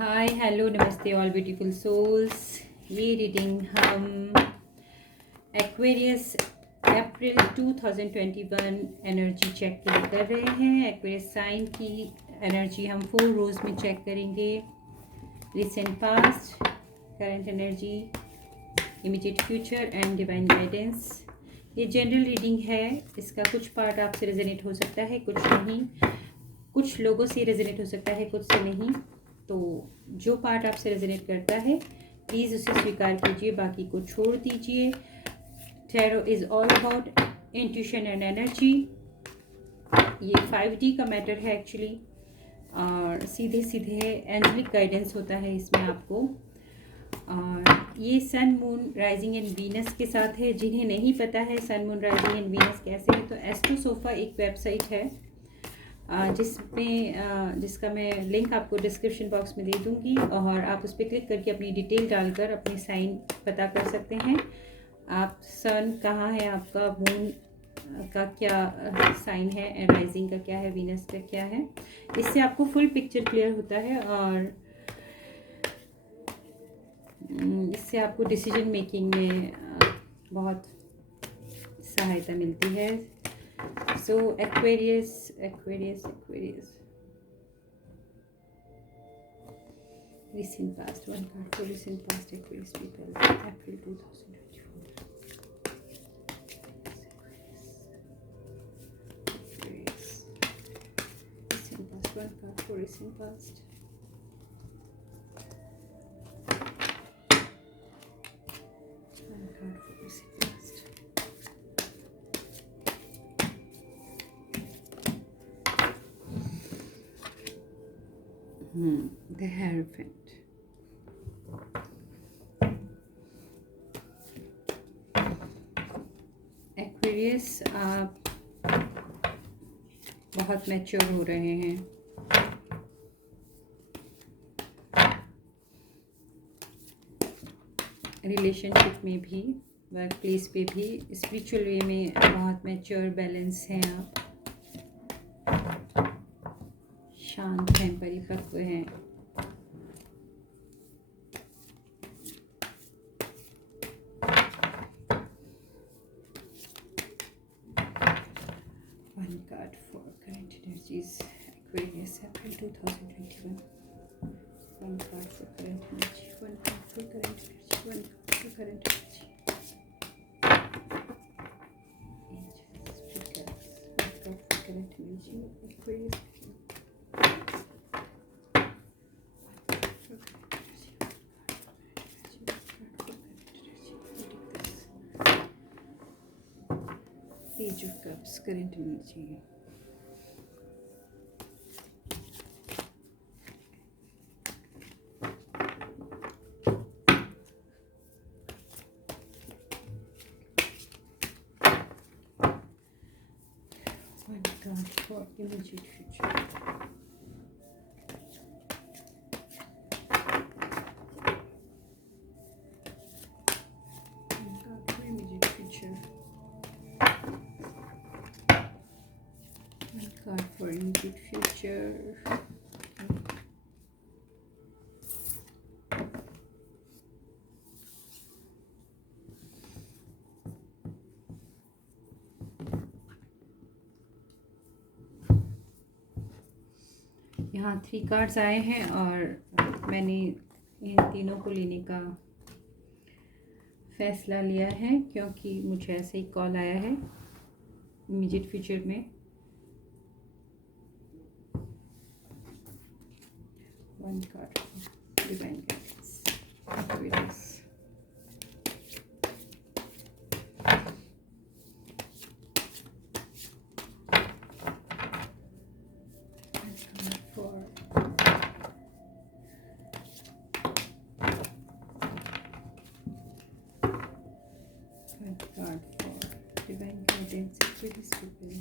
Hi hello नमस्ते all beautiful souls. ये reading हम एक्वेरियस अप्रैल 2021 एनर्जी चेक के लिए कर रहे हैं। एक्वेरियस साइन की एनर्जी हम 4 रोज में चेक करेंगे। Recent past, current energy, immediate future and divine guidance. ये जनरल रीडिंग है। इसका कुछ पार्ट आपसे रेजोनेट हो सकता है, कुछ नहीं। कुछ लोगों से रेजोनेट हो सकता है, कुछ से नहीं। तो जो पार्ट आपसे रेजोनेट करता है प्लीज़ उसे स्वीकार कीजिए, बाकी को छोड़ दीजिए। Tarot is all about intuition and energy. ये 5D का मैटर है एक्चुअली, और सीधे सीधे एंजलिक गाइडेंस होता है इसमें आपको। और ये sun moon rising and Venus के साथ है। जिन्हें नहीं पता है sun moon rising and Venus कैसे है, तो एस्ट्रोसोफा एक वेबसाइट है जिसका मैं लिंक आपको डिस्क्रिप्शन बॉक्स में दे दूँगी, और आप उस पर क्लिक करके अपनी डिटेल डालकर अपनी साइन पता कर सकते हैं। आप सन कहाँ है आपका, मून का क्या साइन है, राइजिंग का क्या है, वीनस का क्या है। इससे आपको फुल पिक्चर क्लियर होता है और इससे आपको डिसीजन मेकिंग में बहुत सहायता मिलती है। सो Aquarius recent past, one card for recent past Aquarius people, April 2024. Aquarius. Recent past, one card for recent past. One card for recent past. The Hierophant. Aquarius, आप बहुत मैच्योर हो रहे हैं। रिलेशनशिप में भी, वर्क प्लेस पे भी, spiritual way में बहुत मैच्योर बैलेंस हैं आप। शांत हैं, परिपक्व हैं। One card for current energies, Aquarius, April 2021. One card for current energy, one card for current energy, one card for current energy. Angels, speakers, one card for current energy, Aquarius. Page of Cups, current energy. One card for immediate future. One card for immediate future. One card for immediate future. यहाँ 3 cards आए हैं और मैंने इन तीनों को लेने का फैसला लिया है क्योंकि मुझे ऐसे ही कॉल आया है इमीडिएट फ्यूचर में। One card divine guidance, card for divine guidance, Aquarius people.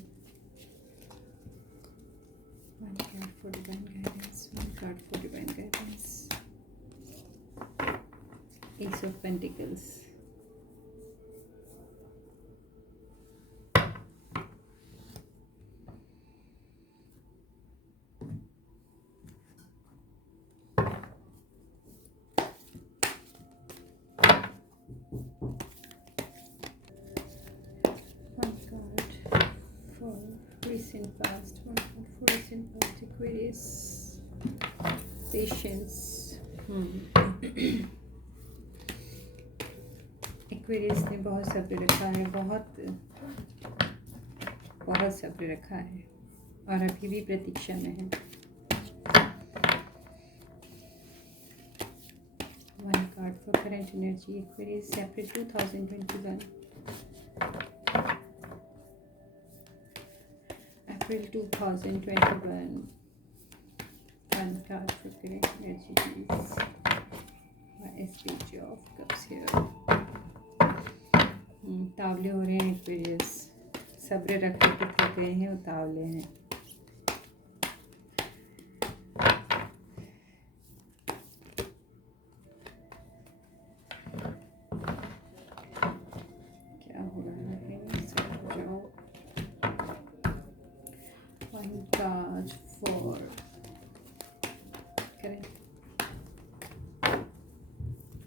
One card for divine guidance, one card for divine guidance. Ace of Pentacles. past, one card for recent past, Aquarius, patience. Aquarius ने बहुत सब्र रखा है, बहुत सब्र रखा है और अभी भी प्रतीक्षा में है। One card for current energy, Aquarius April 2021, April 2021, one card for current energy please. Page of Cups here. तावले हो रहे हैं एक्वेरियस, सब्र रख के थक गए हैं, उतावले हैं। क्या हो रहा है? जाओ। One card for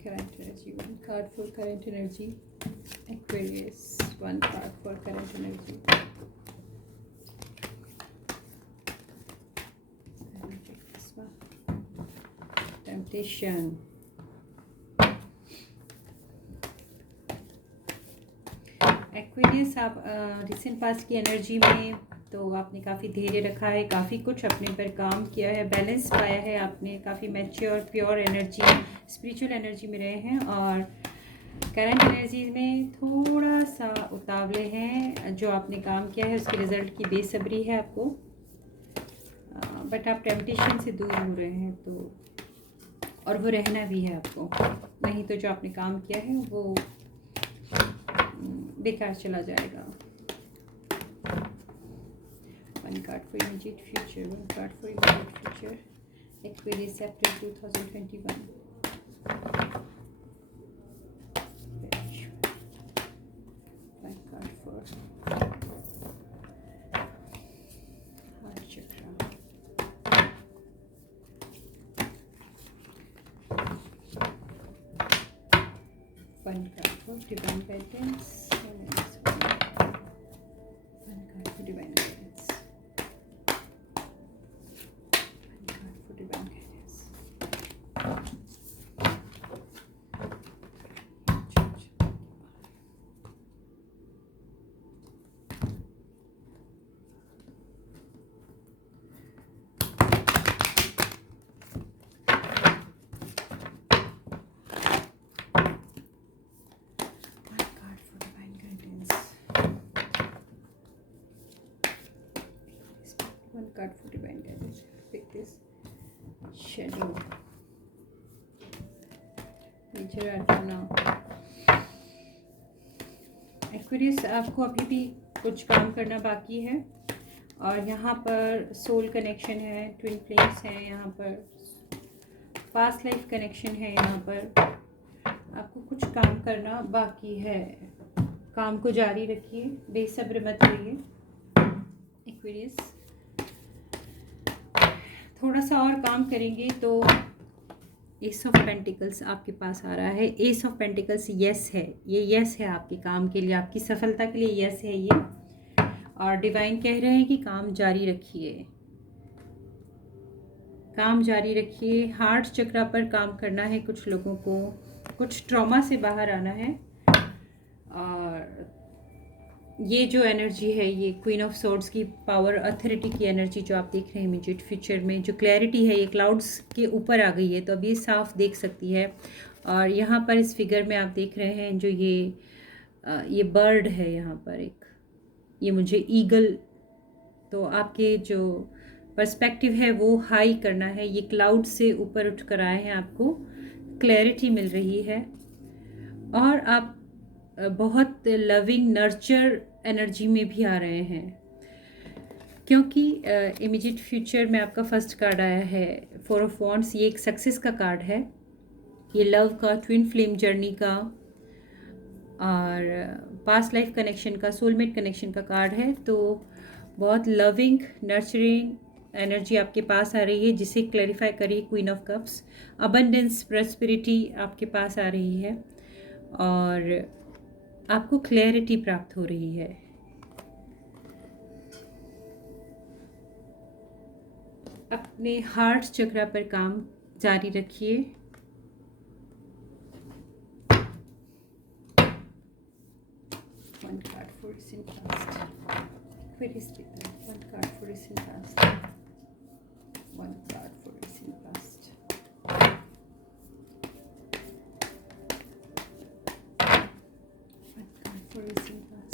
current energy, one card for current energy, Aquarius, one card for current energy. I'll take this one. Temptation. Aquarius, आप रिसेंट पास्ट की एनर्जी में तो आपने काफ़ी धैर्य रखा है, काफ़ी कुछ अपने पर काम किया है, बैलेंस पाया है आपने, काफ़ी mature pure energy, spiritual energy में रहे हैं और करंट एनर्जी में थोड़ा सा उतावले हैं। जो आपने काम किया है उसके रिज़ल्ट की बेसब्री है आपको, बट आप टेम्पटेशन से दूर हो रहे हैं, तो और वो रहना भी है आपको, नहीं तो जो आपने काम किया है वो बेकार चला जाएगा। One card for immediate future, one card for immediate future, Aquarius, April 2021. One card for Heart Chakra. One card for Divine Guidance. One card for Divine Guidance. One card for Divine Guidance. Pick this. Shadow. Major Arcana. Aquarius, आपको अभी भी कुछ काम करना बाकी है और यहाँ पर सोल कनेक्शन है, ट्विन फ्लेम्स हैं, यहाँ पर पास्ट लाइफ कनेक्शन है, यहाँ पर आपको कुछ काम करना बाकी है। काम को जारी रखिए, बेसब्र मत होइए एक्वेरियस। थोड़ा सा और काम करेंगे तो एस ऑफ पेंटिकल्स आपके पास आ रहा है। एस ऑफ पेंटिकल्स यस है, ये यस है आपके काम के लिए, आपकी सफलता के लिए यस है ये। और डिवाइन कह रहे हैं कि काम जारी रखिए, काम जारी रखिए। हार्ट चक्रा पर काम करना है कुछ लोगों को, कुछ ट्रॉमा से बाहर आना है। और ये जो एनर्जी है, ये क्वीन ऑफ सोर्ड्स की पावर, अथॉरिटी की एनर्जी जो आप देख रहे हैं इमीडिएट फ्यूचर में, जो क्लैरिटी है ये क्लाउड्स के ऊपर आ गई है, तो अब ये साफ देख सकती है। और यहाँ पर इस फिगर में आप देख रहे हैं जो ये बर्ड है, यहाँ पर एक ये मुझे ईगल, तो आपके जो पर्सपेक्टिव है वो हाई करना है। ये क्लाउड से ऊपर उठ कर आए हैं, आपको क्लैरिटी मिल रही है और आप बहुत लविंग नर्चर एनर्जी में भी आ रहे हैं, क्योंकि इमीडिएट फ्यूचर में आपका फर्स्ट कार्ड आया है 4 ऑफ वॉन्ड्स। ये एक सक्सेस का कार्ड है, ये लव का, ट्विन फ्लेम जर्नी का और पास्ट लाइफ कनेक्शन का, सोलमेट कनेक्शन का कार्ड है। तो बहुत लविंग नर्चरिंग एनर्जी आपके पास आ रही है, जिसे क्लैरिफाई करिए queen of cups. Abundance prosperity आपके पास आ रही है और आपको क्लैरिटी प्राप्त हो रही है। अपने हार्ट चक्रा पर काम जारी रखिए। One card for recent past. Aquarius people. One card for recent past. One card for recent past. One card for recent past.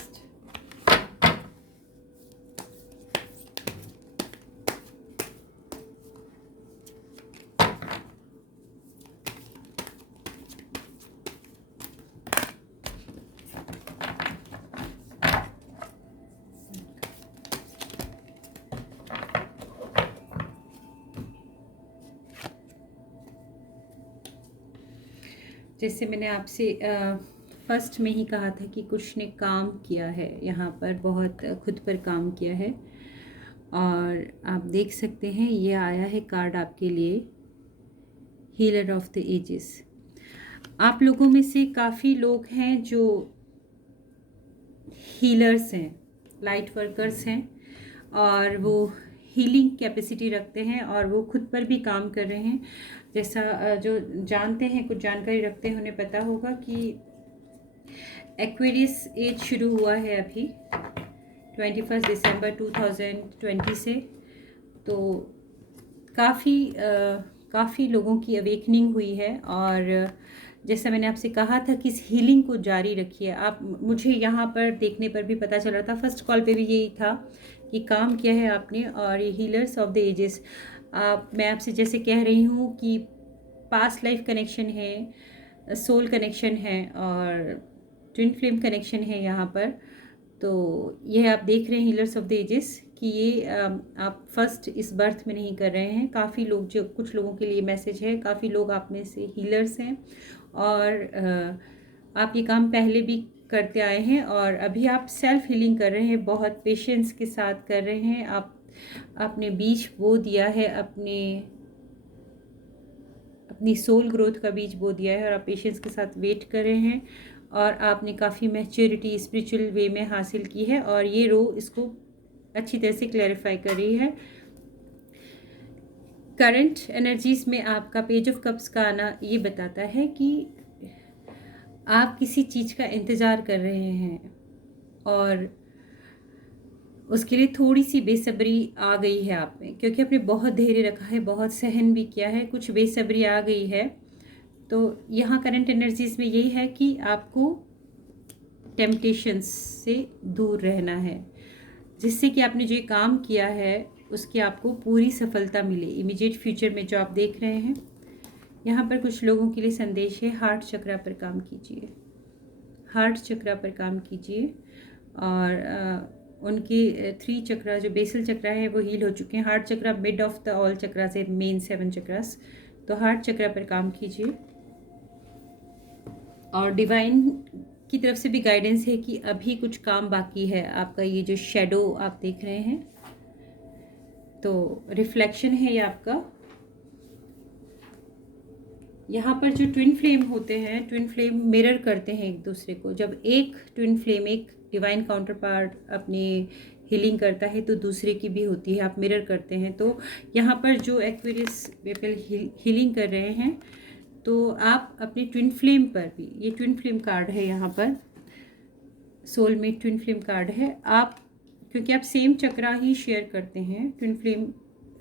जैसे मैंने आपसे फर्स्ट में ही कहा था कि कुछ ने काम किया है यहाँ पर, बहुत खुद पर काम किया है। और आप देख सकते हैं ये आया है कार्ड आपके लिए, हीलर ऑफ द एजेस। आप लोगों में से काफ़ी लोग हैं जो हीलर्स हैं, लाइट वर्कर्स हैं, और वो हीलिंग कैपेसिटी रखते हैं और वो खुद पर भी काम कर रहे हैं। जैसा जो जानते हैं, कुछ जानकारी रखते हैं, उन्हें पता होगा कि एक्वेरियस एज शुरू हुआ है अभी 21 दिसंबर 2020 से। तो काफ़ी लोगों की अवेकनिंग हुई है। और जैसा मैंने आपसे कहा था कि इस हीलिंग को जारी रखिए। आप, मुझे यहाँ पर देखने पर भी पता चल रहा था, फर्स्ट कॉल पे भी यही था कि काम किया है आपने। और ये हीलर्स ऑफ द एजेस, मैं आपसे जैसे कह रही हूँ कि पास्ट लाइफ कनेक्शन है, सोल कनेक्शन है और ट्विन फ्लेम कनेक्शन है यहाँ पर। तो यह आप देख रहे हैं हीलर्स ऑफ द एजेस कि ये आप फर्स्ट इस बर्थ में नहीं कर रहे हैं। काफ़ी लोग, जो कुछ लोगों के लिए मैसेज है, काफ़ी लोग आप में से हीलर्स हैं और आप ये काम पहले भी करते आए हैं और अभी आप सेल्फ हीलिंग कर रहे हैं, बहुत पेशेंस के साथ कर रहे हैं। आपने बीज बो दिया है, अपनी सोल ग्रोथ का बीज बो दिया है और आप पेशेंस के साथ वेट कर रहे हैं। और आपने काफ़ी मैच्योरिटी स्पिरिचुअल वे में हासिल की है और ये रो इसको अच्छी तरह से क्लैरिफाई कर रही है। करंट एनर्जीज में आपका पेज ऑफ कप्स का आना ये बताता है कि आप किसी चीज़ का इंतज़ार कर रहे हैं और उसके लिए थोड़ी सी बेसब्री आ गई है आप में, क्योंकि आपने बहुत धैर्य रखा है, बहुत सहन भी किया है, कुछ बेसब्री आ गई है। तो यहाँ करंट एनर्जीज में यही है कि आपको टेम्पटेशंस से दूर रहना है, जिससे कि आपने जो ये काम किया है उसकी आपको पूरी सफलता मिले इमीडिएट फ्यूचर में, जो आप देख रहे हैं। यहाँ पर कुछ लोगों के लिए संदेश है, हार्ट चक्रा पर काम कीजिए, हार्ट चक्रा पर काम कीजिए। और उनके 3 चक्रा, जो बेसल चक्रा है, वो हील हो चुके हैं। Heart chakra mid of the all chakras है, मेन 7 चक्रास। तो हार्ट चक्रा पर काम कीजिए और डिवाइन की तरफ से भी गाइडेंस है कि अभी कुछ काम बाकी है आपका। ये जो शेडो आप देख रहे हैं, तो रिफ्लेक्शन है ये आपका। यहाँ पर जो ट्विन फ्लेम होते हैं, ट्विन फ्लेम मिरर करते हैं एक दूसरे को। जब एक ट्विन फ्लेम, एक डिवाइन काउंटर पार्ट अपनी हीलिंग करता है तो दूसरे की भी होती है, आप मिरर करते हैं। तो यहाँ पर जो एक्वेरियस पीपल हीलिंग कर रहे हैं, तो आप अपने ट्विन फ्लेम पर भी, ये ट्विन फ्लेम कार्ड है यहाँ पर, सोलमेट ट्विन फ्लेम कार्ड है। आप, क्योंकि आप सेम चक्रा ही शेयर करते हैं, ट्विन फ्लेम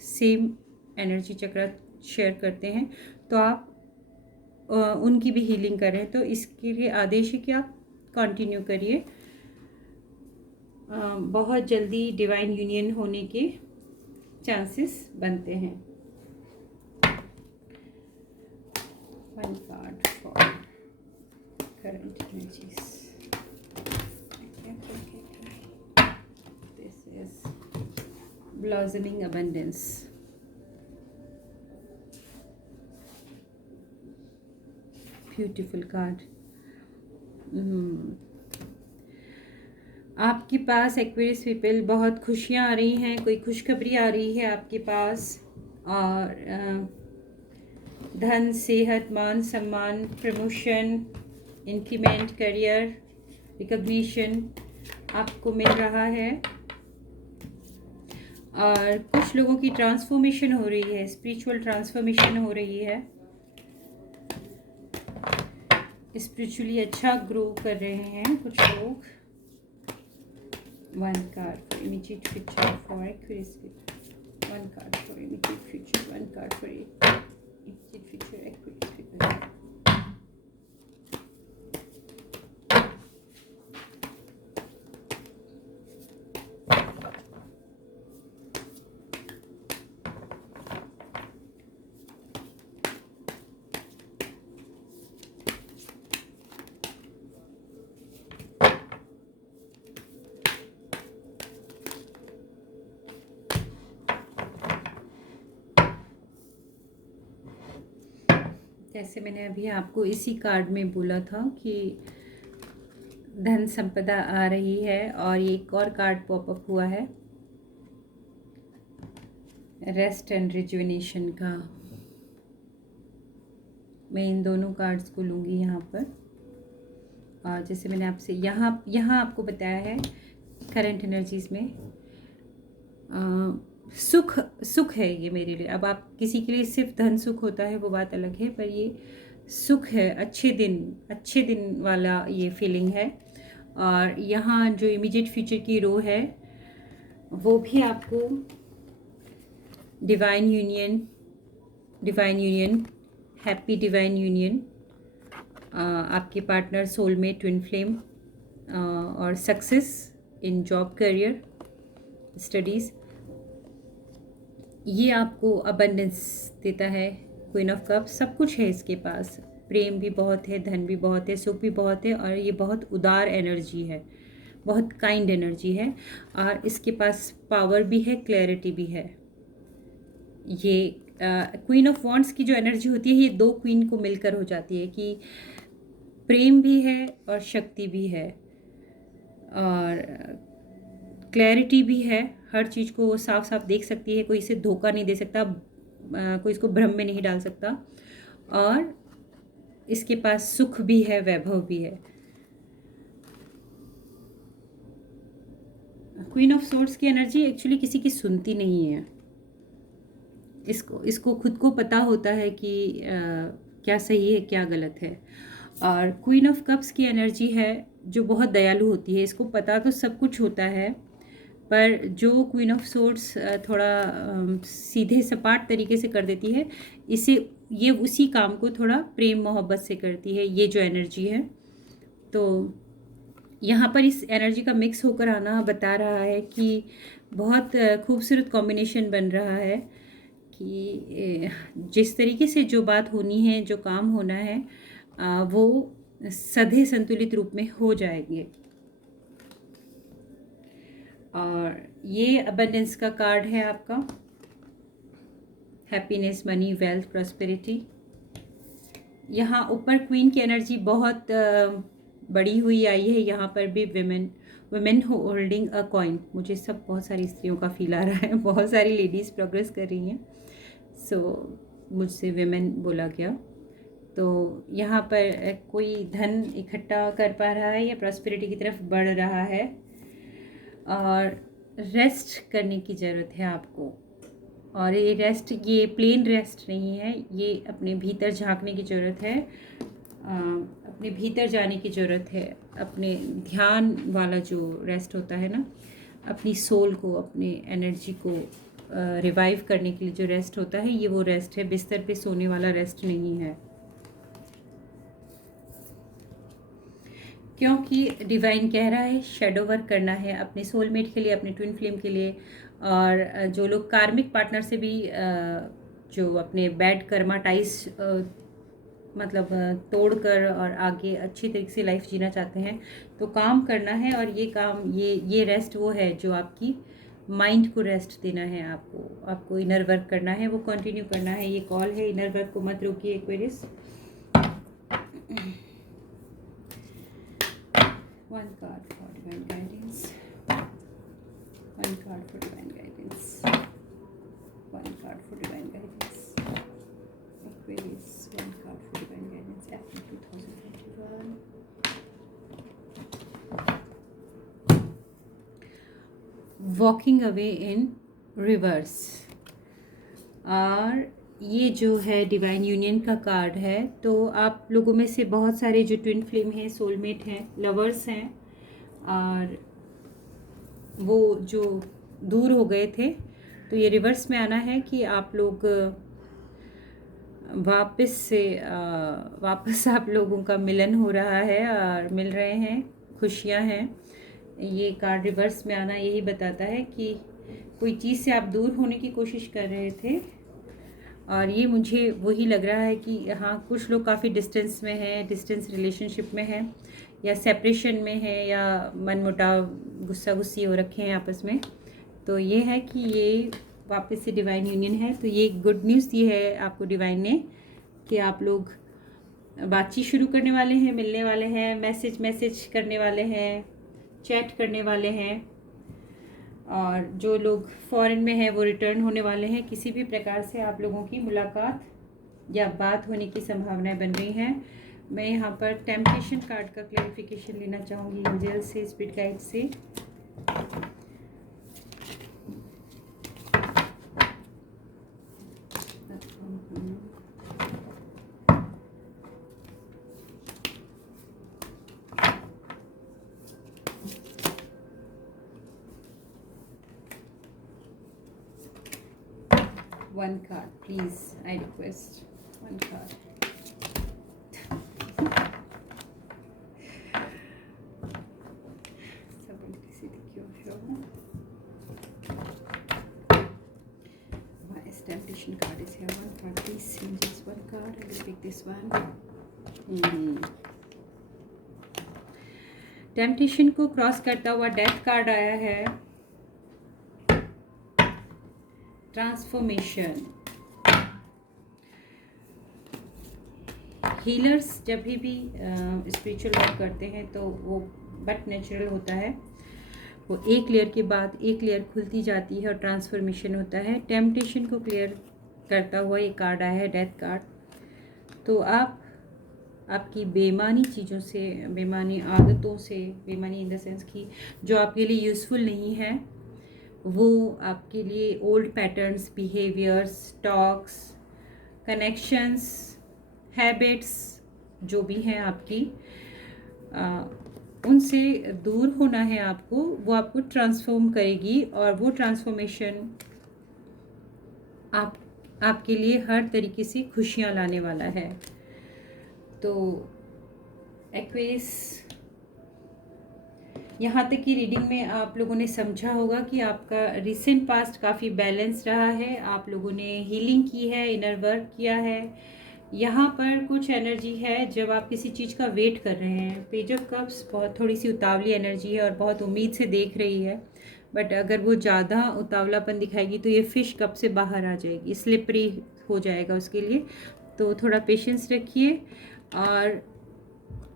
सेम एनर्जी चक्रा शेयर करते हैं, तो आप उनकी भी हीलिंग कर रहे हैं। तो इसके लिए आदेश है कि आप कंटिन्यू करिए। बहुत जल्दी डिवाइन यूनियन होने के चांसेस बनते हैं। One card for current energies, this is blossoming abundance. Beautiful card. आपके पास एक्वेरियस पीपल बहुत खुशियाँ आ रही हैं, कोई खुशखबरी आ रही है आपके पास। और धन, सेहत, मान सम्मान, प्रमोशन, इंक्रीमेंट, करियर, रिकग्निशन आपको मिल रहा है। और कुछ लोगों की ट्रांसफॉर्मेशन हो रही है, स्पिरिचुअल ट्रांसफॉर्मेशन हो रही है, स्पिरिचुअली अच्छा ग्रो कर रहे हैं कुछ लोग। One card for immediate future for Aquarius, one card for immediate future, one card for immediate future Aquarius. जैसे मैंने अभी आपको इसी कार्ड में बोला था कि धन संपदा आ रही है, और ये एक और कार्ड पॉपअप हुआ है रेस्ट एंड रिजुविनेशन का। मैं इन दोनों कार्ड्स को लूँगी यहाँ पर। और जैसे मैंने आपसे यहाँ आपको बताया है करंट एनर्जीज़ में सुख है ये मेरे लिए। अब आप किसी के लिए सिर्फ धन सुख होता है वो बात अलग है, पर ये सुख है, अच्छे दिन वाला ये फीलिंग है। और यहाँ जो इमीडिएट फ्यूचर की रो है वो भी आपको divine union, happy divine union, आपके पार्टनर, सोलमेट, ट्विन फ्लेम, और success in job, career, studies, ये आपको अबंडेंस देता है। क्वीन ऑफ कप्स, सब कुछ है इसके पास, प्रेम भी बहुत है, धन भी बहुत है, सुख भी बहुत है, और ये बहुत उदार एनर्जी है, बहुत काइंड एनर्जी है। और इसके पास पावर भी है, क्लैरिटी भी है। ये क्वीन ऑफ वॉन्ड्स की जो एनर्जी होती है, ये दो क्वीन को मिलकर हो जाती है कि प्रेम भी है और शक्ति भी है और क्लैरिटी भी है। हर चीज़ को वो साफ साफ देख सकती है, कोई इसे धोखा नहीं दे सकता, कोई इसको भ्रम में नहीं डाल सकता। और इसके पास सुख भी है, वैभव भी है। क्वीन ऑफ सोर्ड्स की एनर्जी एक्चुअली किसी की सुनती नहीं है, इसको खुद को पता होता है कि क्या सही है क्या गलत है। और क्वीन ऑफ कप्स की एनर्जी है जो बहुत दयालु होती है, इसको पता तो सब कुछ होता है, पर जो क्वीन ऑफ सोर्ड्स थोड़ा सीधे सपाट तरीके से कर देती है, ये उसी काम को थोड़ा प्रेम मोहब्बत से करती है, ये जो एनर्जी है। तो यहाँ पर इस एनर्जी का मिक्स होकर आना बता रहा है कि बहुत खूबसूरत कॉम्बिनेशन बन रहा है कि जिस तरीके से जो बात होनी है, जो काम होना है, वो सधे संतुलित रूप में हो जाएंगे। और ये अबंडेंस का कार्ड है आपका, हैप्पीनेस, मनी, वेल्थ, प्रॉस्पेरिटी। यहाँ ऊपर क्वीन की एनर्जी बहुत बड़ी हुई आई है, यहाँ पर भी वुमेन होल्डिंग अ कॉइन। मुझे सब बहुत सारी स्त्रियों का फील आ रहा है, बहुत सारी लेडीज़ प्रोग्रेस कर रही हैं, सो मुझसे वुमेन बोला गया। तो यहाँ पर कोई धन इकट्ठा कर पा रहा है या प्रॉस्पेरिटी की तरफ बढ़ रहा है, और रेस्ट करने की ज़रूरत है आपको। और ये रेस्ट, ये प्लेन रेस्ट नहीं है, ये अपने भीतर झांकने की ज़रूरत है, अपने भीतर जाने की ज़रूरत है। अपने ध्यान वाला जो रेस्ट होता है ना, अपनी सोल को, अपने एनर्जी को रिवाइव करने के लिए जो रेस्ट होता है, ये वो रेस्ट है, बिस्तर पे सोने वाला रेस्ट नहीं है। क्योंकि डिवाइन कह रहा है शेडो वर्क करना है अपने सोलमेट के लिए, अपने ट्विन फ्लेम के लिए। और जो लोग कार्मिक पार्टनर से भी जो अपने बैड कर्मा टाइज मतलब तोड़कर और आगे अच्छी तरीके से लाइफ जीना चाहते हैं, तो काम करना है। और ये काम, ये रेस्ट वो है जो आपकी माइंड को रेस्ट देना है, आपको इनर वर्क करना है, वो कंटिन्यू करना है। ये कॉल है, इनर वर्क को मत रोकिए Aquarius. One card for divine guidance. One card for divine guidance. One card for divine guidance. Aquarius. One card for divine guidance. April 2021. Walking away in reverse. और ये जो है डिवाइन यूनियन का card है। तो आप लोगों में से बहुत सारे जो ट्विन फ्लेम हैं, सोलमेट हैं, लवर्स हैं, और वो जो दूर हो गए थे, तो ये रिवर्स में आना है कि आप लोग वापस आप लोगों का मिलन हो रहा है और मिल रहे हैं, खुशियां हैं। ये कार्ड रिवर्स में आना यही बताता है कि कोई चीज़ से आप दूर होने की कोशिश कर रहे थे, और ये मुझे वही लग रहा है कि हाँ, कुछ लोग काफ़ी डिस्टेंस में हैं, डिस्टेंस रिलेशनशिप में हैं, या सेपरेशन में है, या मनमुटाव, गुस्सा गुस्सी हो रखे हैं आपस में। तो ये है कि ये वापस से डिवाइन यूनियन है। तो ये गुड न्यूज़ ये है आपको डिवाइन ने कि आप लोग बातचीत शुरू करने वाले हैं, मिलने वाले हैं, मैसेज करने वाले हैं, चैट करने वाले हैं, और जो लोग फॉरेन में हैं वो रिटर्न होने वाले हैं। किसी भी प्रकार से आप लोगों की मुलाकात या बात होने की संभावनाएं बन रही हैं। मैं यहाँ पर टेम्पटेशन कार्ड का क्लैरिफिकेशन लेना चाहूँगी एंजल से, स्पिरिट गाइड से। One card, please. I request one card. Simplicity क्यों है? My temptation card is here. One card, please. Just one card. I will pick this one. Temptation को cross करता हुआ डेथ कार्ड आया है। Transformation. Healers जब भी स्पिरिचुअल वर्क करते हैं तो वो बट नेचुरल होता है, वो एक लेयर के बाद एक लेयर खुलती जाती है और ट्रांसफॉर्मेशन होता है। टेम्पटेशन को क्लियर करता हुआ ये कार्ड आया है, डेथ कार्ड। तो आपकी बेमानी चीज़ों से, बेमानी आदतों से, बेमानी इन द सेंस कि जो आपके लिए यूज़फुल नहीं है, वो आपके लिए old patterns, behaviours, talks, connections, habits जो भी हैं आपकी, उनसे दूर होना है आपको। वो आपको ट्रांसफॉर्म करेगी, और वो ट्रांसफॉर्मेशन आपके लिए हर तरीके से खुशियाँ लाने वाला है। तो एक्वेरियस, यहाँ तक की रीडिंग में आप लोगों ने समझा होगा कि आपका रिसेंट पास्ट काफ़ी बैलेंस रहा है। आप लोगों ने हीलिंग की है, इनर वर्क किया है। यहाँ पर कुछ एनर्जी है जब आप किसी चीज़ का वेट कर रहे हैं। पेज ऑफ कप्स बहुत थोड़ी सी उतावली एनर्जी है और बहुत उम्मीद से देख रही है, बट अगर वो ज़्यादा उतावलापन दिखाएगी तो ये फिश कप से बाहर आ जाएगी, स्लिपरी हो जाएगा उसके लिए। तो थोड़ा पेशेंस रखिए। और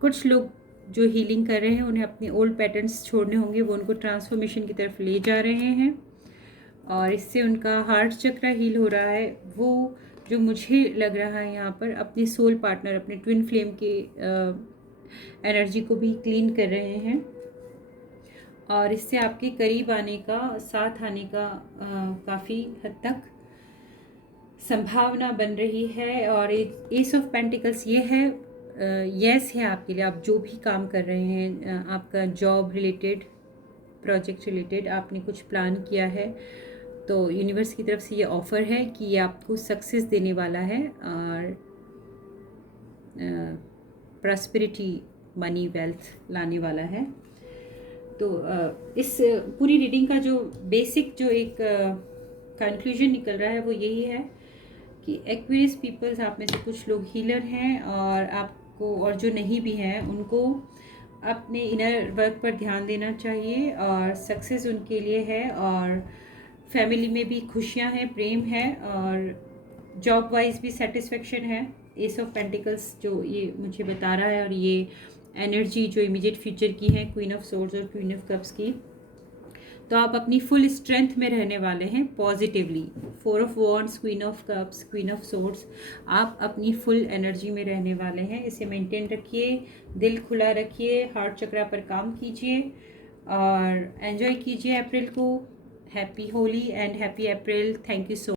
कुछ लोग जो हीलिंग कर रहे हैं उन्हें अपने ओल्ड पैटर्न्स छोड़ने होंगे, वो उनको ट्रांसफॉर्मेशन की तरफ ले जा रहे हैं, और इससे उनका हार्ट चक्र हील हो रहा है। वो जो मुझे लग रहा है यहाँ पर अपने सोल पार्टनर, अपने ट्विन फ्लेम के एनर्जी को भी क्लीन कर रहे हैं, और इससे आपके करीब आने का, साथ आने का काफ़ी हद तक संभावना बन रही है। और एस ऑफ पेंटिकल्स ये है, यस है आपके लिए। आप जो भी काम कर रहे हैं, आपका जॉब रिलेटेड, प्रोजेक्ट रिलेटेड, आपने कुछ प्लान किया है, तो यूनिवर्स की तरफ से ये ऑफ़र है कि ये आपको सक्सेस देने वाला है, और प्रॉस्पेरिटी, मनी, वेल्थ लाने वाला है। तो इस पूरी रीडिंग का जो बेसिक जो एक कंक्लूजन निकल रहा है वो यही है कि एक्वेरियस पीपल्स, आप में से कुछ लोग हीलर हैं, और आपको, और जो नहीं भी हैं उनको अपने इनर वर्क पर ध्यान देना चाहिए, और सक्सेस उनके लिए है, और फैमिली में भी खुशियां हैं, प्रेम है, और जॉब वाइज भी सेटिस्फेक्शन है। एस ऑफ पेंटिकल्स जो ये मुझे बता रहा है, और ये एनर्जी जो इमीडिएट फ्यूचर की है, क्वीन ऑफ सोर्ड्स और क्वीन ऑफ कप्स की। तो आप अपनी फुल स्ट्रेंथ में रहने वाले हैं positively. 4 of wands, queen of cups, queen of swords, आप अपनी फुल एनर्जी में रहने वाले हैं। इसे मेंटेन रखिए, दिल खुला रखिए, हार्ट चक्रा पर काम कीजिए, और एंजॉय कीजिए अप्रैल को। Happy Holi and happy April. Thank you so